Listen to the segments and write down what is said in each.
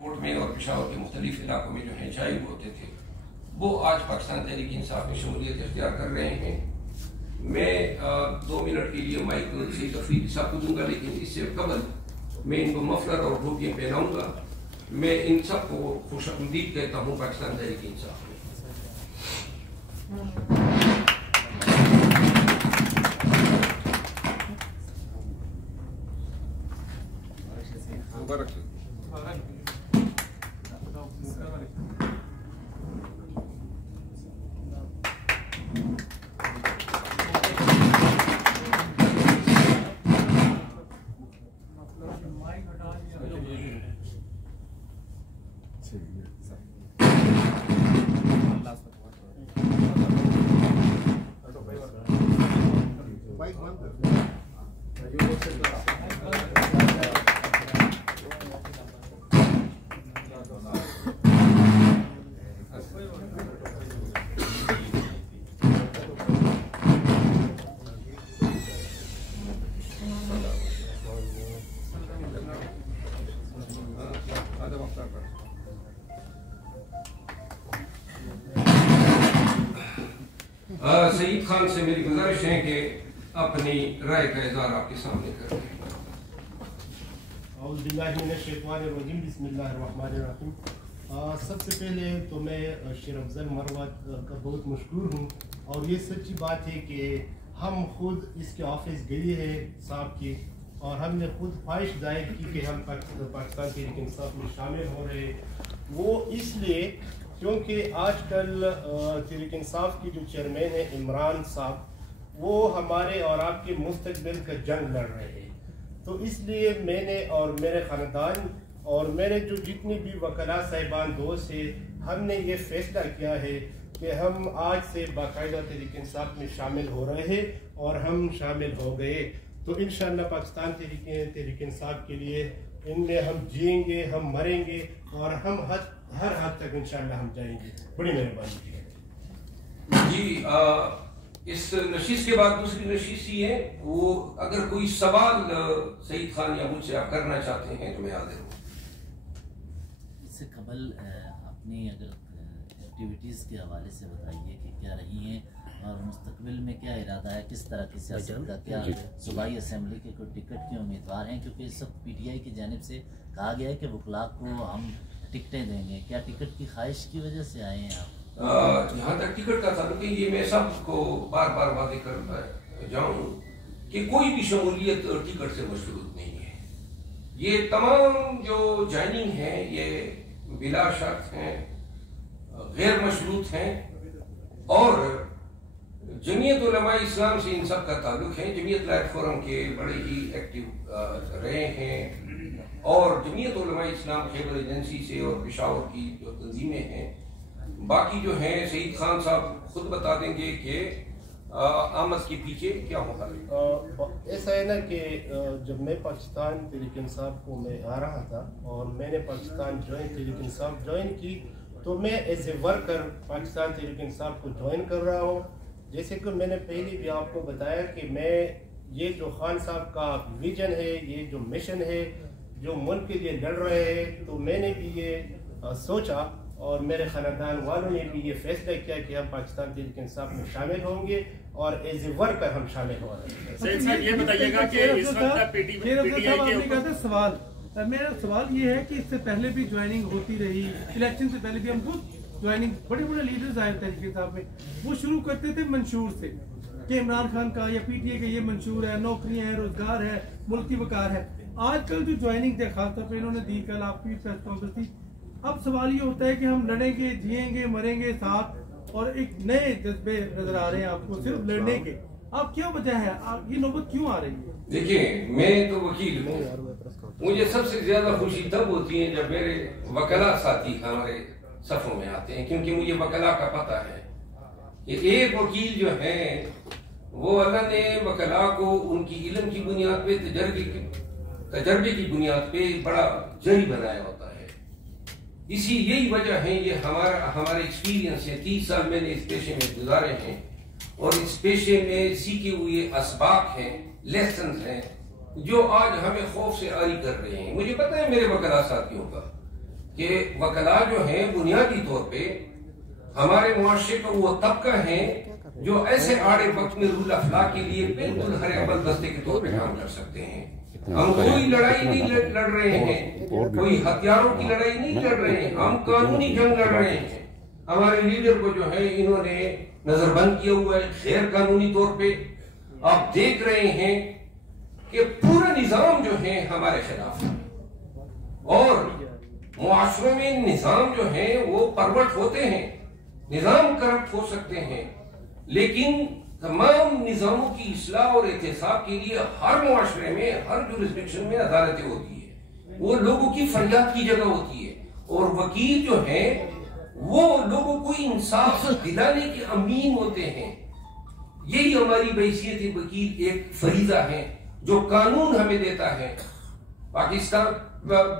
کوٹ میں اور پشاور کے مختلف علاقوں میں جو ہیں چائے ہوتے تھے وہ آج پاکستان تحریک انصاف میں شمولیت اختیار کر رہے ہیں۔ میں 2 منٹ کے لیے مائک سے تفریح صاحب کو دوں گا، لیکن اس سے قبل میں ان کو مفلر اور ٹوپیاں پہناؤں گا۔ میں ان سب کو خوش آمدید کہتا ہوں پاکستان تحریک انصاف میں۔ سعید خان سے میری گزارش ہے کہ اپنی رائے کا اظہار آپ کے سامنے کریں۔ اعوذ باللہ من الشیطان الرجیم، بسم اللہ الرحمن الرحیم۔ سب سے پہلے تو میں شیر افضل مروت کا بہت مشکور ہوں، اور یہ سچی بات ہے کہ ہم خود اس کے آفس گئے ہیں صاحب کی، اور ہم نے خود خواہش ظاہر کی کہ ہم پاکستان تحریک انصاف میں شامل ہو رہے ہیں۔ وہ اس لیے کیونکہ آج کل تحریک انصاف کی جو چیئرمین ہے عمران صاحب، وہ ہمارے اور آپ کے مستقبل کا جنگ لڑ رہے ہیں۔ تو اس لیے میں نے اور میرے خاندان اور میرے جو جتنے بھی وکلاء صاحبان دوست ہیں، ہم نے یہ فیصلہ کیا ہے کہ ہم آج سے باقاعدہ تحریک انصاف میں شامل ہو رہے ہیں، اور ہم شامل ہو گئے۔ تو انشاءاللہ پاکستان تحریک انصاف کے لیے ان میں ہم جئیں گے، ہم مریں گے، اور ہم ہر حد تک انشاءاللہ ہم جائیں گے۔ بڑی مہربانی جی، اس نشست کے بعد دوسری نشست یہ ہے، وہ اگر کوئی سوال سعید خان یا مجھ سے آپ کرنا چاہتے ہیں تو میں حاضر ہوں۔ اس سے قبل اپنی اگر ایکٹیویٹیز کے حوالے سے بتائیے کہ کیا رہی ہیں، اور مستقبل میں کیا ارادہ ہے، کس طرح کی سیاست کا، کیا صوبائی اسمبلی کے کوئی ٹکٹ کے امیدوار ہیں؟ کیونکہ اس وقت پی ٹی آئی کی جانب سے کہا گیا ہے کہ وکلاء کو ہم ٹکٹیں دیں گے، کیا ٹکٹ کی خواہش کی وجہ سے آئے ہیں آپ؟ جہاں تک ٹکٹ کا تعلق ہے، یہ میں سب کو بار بار واضح کرتا جاؤں کہ کوئی بھی شمولیت ٹکٹ سے مشروط نہیں ہے۔ یہ تمام جو جوائننگ ہیں یہ بلا شرط ہیں، غیر مشروط ہیں، اور جمعیت علماء اسلام سے ان سب کا تعلق ہے۔ جمعیت لائٹ فورم کے بڑے ہی ایکٹیو رہے ہیں، اور جمعیت علماء اسلام خیبر ایجنسی سے اور پشاور کی جو تنظیمیں ہیں، باقی جو ہیں سعید خان صاحب خود بتا دیں گے کہ آمد کے پیچھے کیا ہوتا ہے۔ ایسا ہے نا کہ جب میں پاکستان تحریک انصاف کو میں آ رہا تھا، اور میں نے پاکستان تحریک انصاف جوائن کی، تو میں as a worker Pakistan Tehreek Insaf کو جوائن کر رہا ہوں۔ جیسے کہ میں نے پہلے بھی آپ کو بتایا کہ میں یہ جو خان صاحب کا ویژن ہے، یہ جو مشن ہے، جو ملک کے لیے لڑ رہے ہیں، تو میں نے بھی یہ سوچا، اور میرے خاندان والوں نے بھی یہ فیصلہ کیا کہ ہم پاکستان تحریک انصاف میں شامل ہوں گے، اور ایز اے ورکر ہم شامل ہو رہے ہیں۔ سعید صاحب یہ بتائیے گا کہ اس وقت پی ٹی آئی کے سوال، میرا سوال یہ ہے کہ اس سے پہلے بھی جوائننگ ہوتی رہی، الیکشن سے پہلے بھی ہم خود جوائننگ بڑے بڑے لیڈرز آئے تحریک انصاف میں، وہ شروع کرتے تھے منشور سے کہ عمران خان کا یا پی ٹی اے کا یہ منشور ہے، نوکریاں ہیں، روزگار ہے، ملکی وقار ہے۔ آج کل جو جوائننگ تھے، خاص طور پہ انہوں نے دی، کل آپ کی پریس کانفرنس تھی، اب سوال یہ ہوتا ہے کہ ہم لڑیں گے، جیئیں گے، مریں گے ساتھ، اور ایک نئے جذبے نظر آ رہے ہیں آپ کو صرف لڑنے کے۔ اب کیا وجہ ہے، آپ یہ نوبت کیوں آ رہی ہے؟ دیکھیں، میں تو وکیل ہوں، مجھے سب سے زیادہ خوشی تب ہوتی ہے جب میرے وکلاء ساتھی ہمارے صفوں میں آتے ہیں، کیونکہ مجھے وکلاء کا پتہ ہے کہ ایک وکیل جو ہے وہ اللہ نے وکلاء کو ان کی علم کی بنیاد پہ، تجربے کی بنیاد پہ بڑا جری بنایا ہوتا ہے۔ یہی وجہ ہے، یہ ہمارے ایکسپیرینس ہے، 30 سال میں نے اس پیشے میں گزارے ہیں، اور اس پیشے میں سیکھے ہوئے اسباق ہیں، لیسنز ہیں، جو آج ہمیں خوف سے عاری کر رہے ہیں۔ مجھے پتہ ہے میرے وکلاء ساتھیوں کا کہ وکلا جو ہیں بنیادی طور پہ ہمارے معاشرے کا وہ طبقہ ہے جو ایسے آڑے وقت میں رول افلا کے لیے بالکل ہر عمل دستے کے طور پہ کام کر سکتے ہیں. ہم کوئی لڑائی نہیں لڑ رہے ہیں, کوئی ہتھیاروں کی لڑائی نہیں لڑ رہے ہیں, ہم قانونی جنگ لڑ رہے ہیں. ہمارے لیڈر کو جو ہے انہوں نے نظر بند کیا ہوا ہے غیر قانونی طور پہ. آپ دیکھ رہے ہیں کہ پورا نظام جو ہے ہمارے خلاف ہے, اور معاشروں میں نظام جو ہے وہ پرورٹ ہوتے ہیں, نظام کرپٹ ہو سکتے ہیں, لیکن تمام نظاموں کی اصلاح اور احتساب کے لیے ہر معاشرے میں ہر جورسڈکشن میں عدالتیں ہوتی ہیں. وہ لوگوں کی فریاد کی جگہ ہوتی ہے, اور وکیل جو ہے وہ لوگوں کو انصاف دلانے کے امین ہوتے ہیں. یہی ہماری بحیثیت وکیل ایک فریضہ ہے جو قانون ہمیں دیتا ہے. پاکستان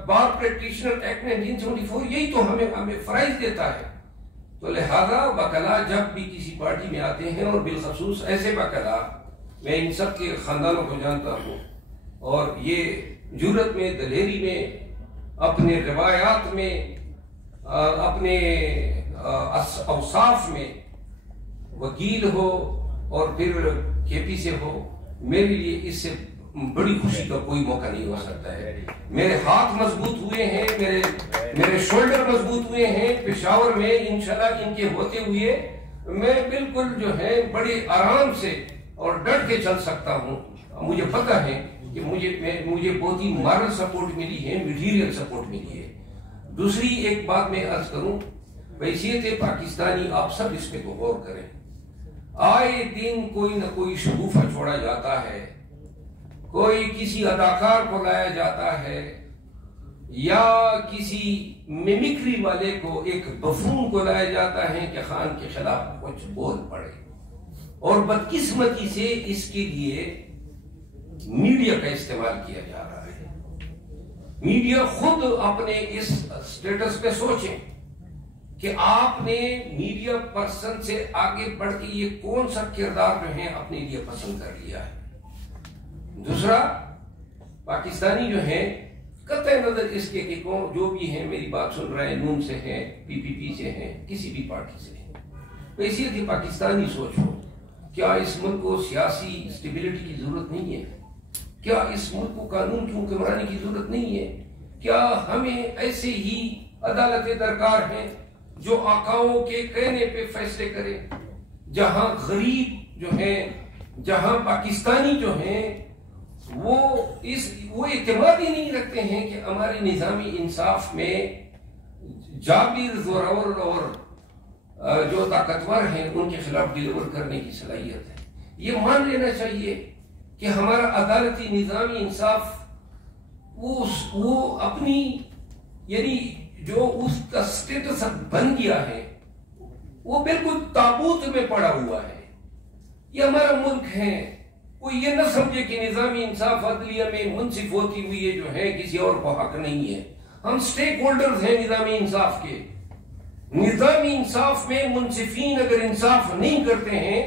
بار پریکٹیشنر ایکٹ 1974 یہی تو ہمیں فرائض دیتا ہے. تو لہذا وکلا جب بھی کسی پارٹی میں آتے ہیں, اور بالخصوص ایسے وکلا, میں ان سب کے خاندانوں کو جانتا ہوں, اور یہ جرت میں, دلیری میں, اپنے روایات میں, اپنے اوصاف میں, وکیل ہو اور پھر کے پی سے ہو, میرے لیے اس سے بڑی خوشی کا کوئی موقع نہیں ہو سکتا ہے. میرے ہاتھ مضبوط ہوئے ہیں, میرے شولڈر مضبوط ہوئے ہیں. پشاور میں انشاءاللہ ان کے ہوتے ہوئے میں بالکل جو ہے بڑے آرام سے اور ڈٹ کے چل سکتا ہوں. مجھے پتہ ہے کہ مجھے بہت ہی مارل سپورٹ ملی ہے, میٹیریل سپورٹ ملی ہے. دوسری ایک بات میں عرض کروں, بحیثیت پاکستانی آپ سب اس پہ غور کریں. آئے دن کوئی نہ کوئی شگوفہ چھوڑا جاتا ہے, کوئی کسی اداکار کو لایا جاتا ہے, یا کسی میمکری والے کو, ایک بفون کو لایا جاتا ہے کہ خان کے خلاف کچھ بول پڑے. اور بدقسمتی سے اس کے لیے میڈیا کا استعمال کیا جا رہا ہے. میڈیا خود اپنے اس سٹیٹس پہ سوچیں کہ آپ نے میڈیا پرسن سے آگے بڑھ کے یہ کون سا کردار جو ہے اپنے لیے پسند کر لیا ہے. دوسرا, پاکستانی جو ہے قطع نظر اس کے کہ جو بھی ہیں میری بات سن رہے ہیں, نون سے ہیں, پی پی پی سے ہیں, کسی بھی پارٹی سے ہیں, حیثیت ہی پاکستانی سوچ ہو, کیا اس ملک کو سیاسی اسٹیبلٹی کی ضرورت نہیں ہے؟ کیا اس ملک کو قانون کی حکمرانی کی ضرورت نہیں ہے؟ کیا ہمیں ایسے ہی عدالتیں درکار ہیں جو آقاؤں کے کہنے پہ فیصلے کرے, جہاں غریب جو ہیں, جہاں پاکستانی جو ہیں وہ اعتماد ہی نہیں رکھتے ہیں کہ ہمارے نظامی انصاف میں جابر, زورور اور جو طاقتور ہیں ان کے خلاف ڈیلیور کرنے کی صلاحیت ہے. یہ مان لینا چاہیے کہ ہمارا عدالتی نظامی انصاف وہ اپنی, یعنی جو اس کا سٹیٹس بن گیا ہے وہ بالکل تابوت میں پڑا ہوا ہے. یہ ہمارا ملک ہے, کوئی یہ نہ سمجھے کہ نظامی انصاف عدلیہ میں منصف ہوتی ہوئی یہ جو ہے کسی اور کو حق نہیں ہے. ہم سٹیک ہولڈرز ہیں نظامی انصاف کے. نظامی انصاف میں منصفین اگر انصاف نہیں کرتے ہیں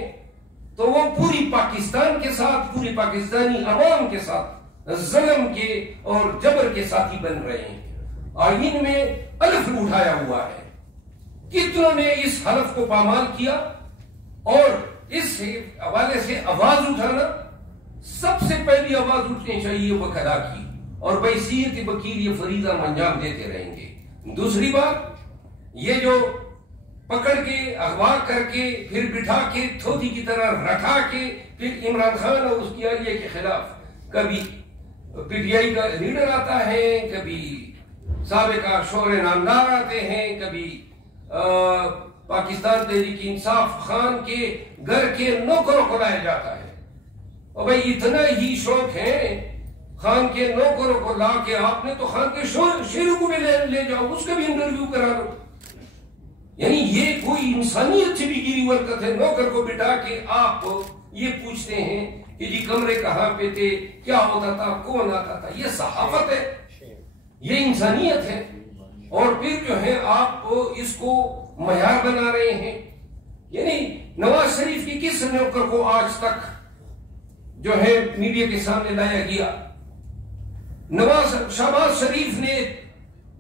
تو وہ پوری پاکستان کے ساتھ, پوری پاکستانی عوام کے ساتھ ظلم کے اور جبر کے ساتھی بن رہے ہیں. آئین میں الف اٹھایا ہوا ہے, کتنوں نے اس حلف کو پامال کیا, اور اس حوالے سے آواز اٹھانا, سب سے پہلی آواز اٹھنی چاہیے وکلا کی, اور بحیثیت وکیل یہ فریضہ انجام دیتے رہیں گے. دوسری بات, یہ جو پکڑ کے اغوا کر کے پھر بٹھا کے تھوتی کی طرح رکھا کے پھر عمران خان اور اس کی اہلیہ کے خلاف کبھی پی ٹی آئی کا لیڈر آتا ہے, کبھی سابقہ شور نامدار آتے ہیں, کبھی پاکستان تحریک انصاف خان کے گھر کے نوکروں کو لایا جاتا ہے. اور بھائی اتنا ہی شوق ہے خان کے نوکروں کو لا کے, آپ نے تو خان کے شیروں کو بھی لے جاؤ, اس کا بھی انٹرویو کرا دو. یعنی یہ کوئی انسانیت سے بھی گری ورکت ہے. نوکر کو بٹھا کے آپ یہ پوچھتے ہیں کہ جی کمرے کہاں پہ تھے, کیا ہوتا تھا, کون آتا تھا. یہ صحافت ہے, یہ انسانیت ہے. اور پھر جو ہے آپ اس کو معیار بنا رہے ہیں. یعنی نواز شریف کی کس نوکر کو آج تک جو ہے میڈیا کے سامنے لایا گیا؟ شہباز شریف نے